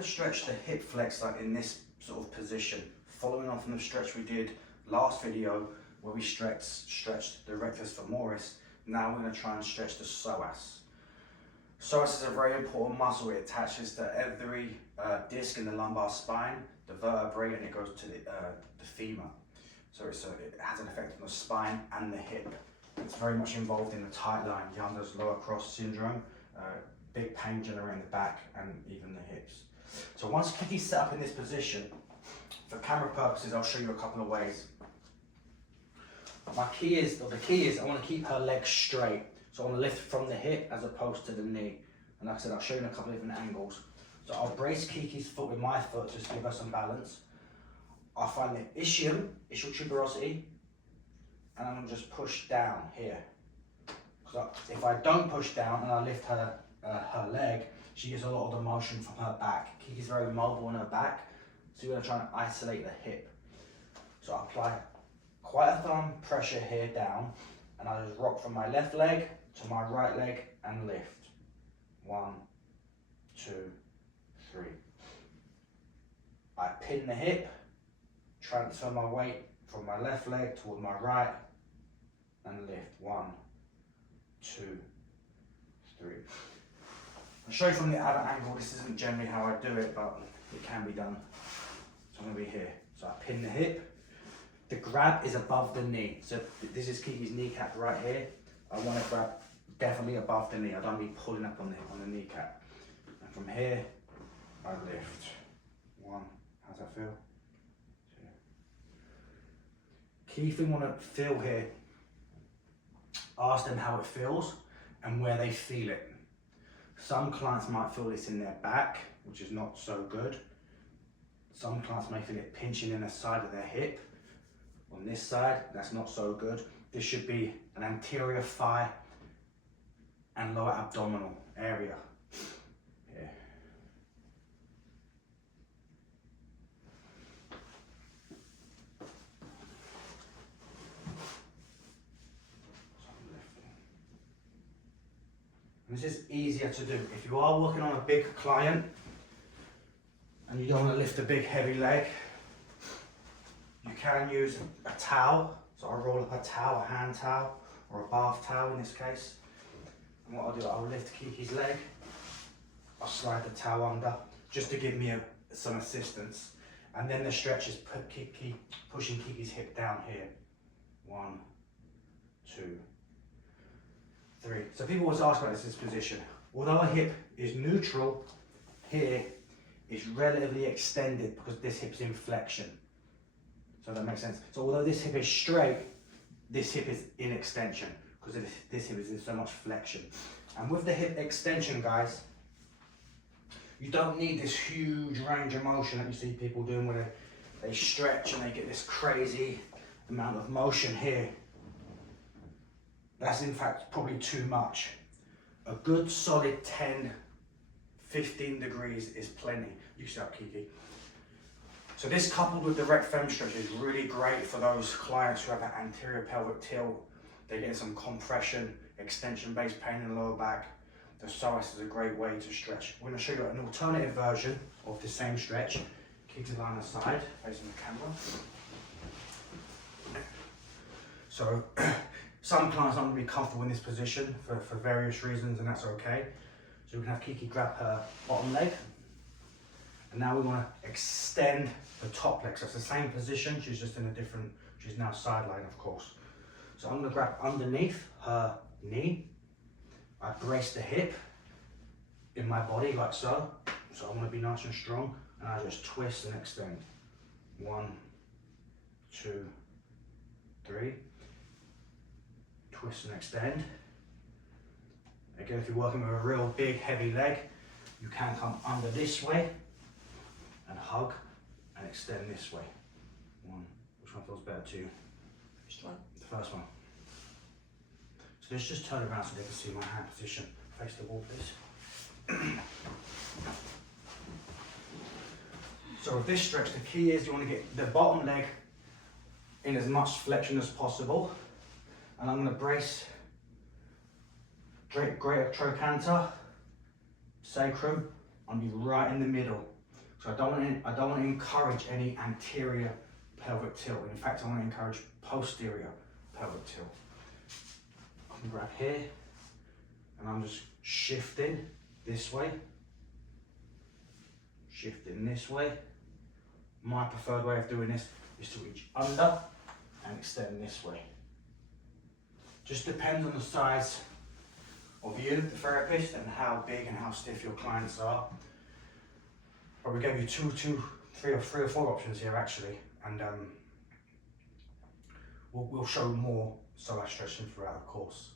to stretch the hip flex like in this sort of position, following on from the stretch we did last video where we stretched the rectus femoris. Now we're going to try and stretch the psoas. Psoas is a very important muscle. It attaches to every disc in the lumbar spine, the vertebrae, and it goes to the femur. So it has an effect on the spine and the hip. It's very much involved in the tight line, Younger's lower cross syndrome, big pain generating the back and even the hips. So once Kiki's set up in this position, for camera purposes, I'll show you a couple of ways. The key is I want to keep her legs straight. So I want to lift from the hip as opposed to the knee. And like I said, I'll show you in a couple of different angles. So I'll brace Kiki's foot with my foot just to give her some balance. I'll find the ischial tuberosity, and I'm going to just push down here. Because if I don't push down and I lift her leg, she gets a lot of the motion from her back. Kiki's very mobile on her back, so we're going to try and isolate the hip. So I apply quite a firm pressure here down, and I just rock from my left leg to my right leg and lift. 1, 2, 3. I pin the hip, transfer my weight from my left leg toward my right, and lift. 1, 2, 3. I'll show you from the other angle. This isn't generally how I do it, but it can be done. So I'm going to be here. So I pin the hip. The grab is above the knee. So this is Kiki's kneecap right here. I want to grab definitely above the knee. I don't need pulling up on the kneecap. And from here, I lift. 1. How's that feel? 2. Key thing I want to feel here. Ask them how it feels and where they feel it. Some clients might feel this in their back, which is not so good. Some clients may feel it pinching in the side of their hip. On this side, that's not so good. This should be an anterior thigh and lower abdominal area. Here. And this is easier to do. If you are working on a big client and you don't want to lift a big heavy leg, you can use a towel. So I'll roll up a towel, a hand towel, or a bath towel in this case. And what I'll do, I'll lift Kiki's leg, I'll slide the towel under, just to give me some assistance. And then the stretch is pushing Kiki's hip down here. 1, 2, 3. So people always ask about this position. Although a hip is neutral, here is relatively extended because this hip's in flexion. So that makes sense. So although this hip is straight, this hip is in extension because this hip is in so much flexion. And with the hip extension, guys, you don't need this huge range of motion that you see people doing where they stretch and they get this crazy amount of motion here. That's in fact probably too much. A good solid 10, 15 degrees is plenty. You can start, Kiki. So this coupled with the rec fem stretch is really great for those clients who have an anterior pelvic tilt. They get some compression, extension-based pain in the lower back. The psoas is a great way to stretch. We're going to show you an alternative version of the same stretch. Kiki's line aside, facing the camera. So some clients aren't going to be comfortable in this position for various reasons, and that's okay. So we can have Kiki grab her bottom leg. And now we want to extend the top leg. So it's the same position, she's just in a different, she's now sideline, of course. So I'm going to grab underneath her knee. I brace the hip in my body like so. So I want to be nice and strong. And I just twist and extend. 1, 2, 3. Twist and extend. Again, if you're working with a real big heavy leg, you can come under this way and hug and extend this way. 1. Which one feels better to you? Which one? The first one. So let's just turn around so they can see my hand position. Face the wall, please. So with this stretch, the key is you want to get the bottom leg in as much flexion as possible. And I'm going to brace greater trochanter, sacrum. I'm going to be right in the middle. So I don't want to encourage any anterior pelvic tilt. In fact, I want to encourage posterior pelvic tilt. I can grab here and I'm just shifting this way, shifting this way. My preferred way of doing this is to reach under and extend this way. Just depends on the size of you, the therapist, and how big and how stiff your clients are. But we gave you three or four options here actually, and we'll show more psoas stretching throughout the course.